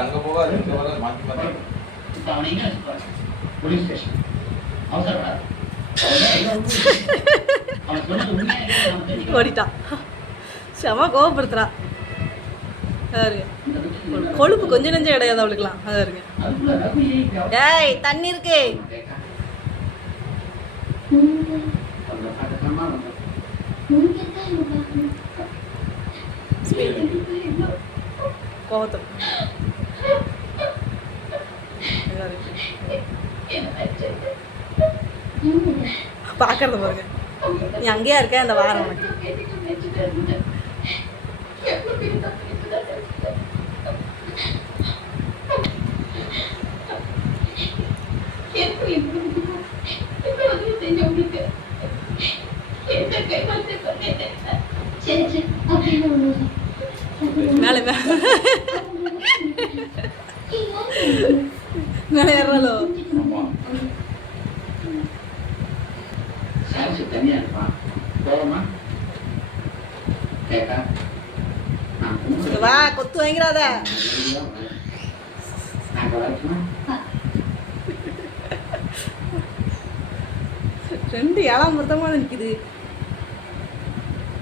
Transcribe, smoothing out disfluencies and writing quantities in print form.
அங்க போகாது இங்க வர மாத்தி மாத்தி இப்ப அவனை எங்க அனுப்புவாரு போலீஸ் ஸ்டேஷன் அவசரப்படாது அவன் சொன்னது உண்மையா ஓடிட்டான் செம கோவப்படுத்துறா கொழுப்பு கொஞ்சம் நெஞ்சம் கிடையாது அவளுக்குலாம் அதான் இருங்க டேய் தண்ணி இருக்கு கோவத்தம் பாக்குறது பாருங்க நீ அங்கேயா இருக்க அந்த வாரம் உனக்கு மேலே மேலே ஏறாலோ தனியா இருப்பான் போகமா கேட்டா வா கொத்து வாங்கிறாத ரெண்டு ஏழாம் மொத்தமாக நிற்குது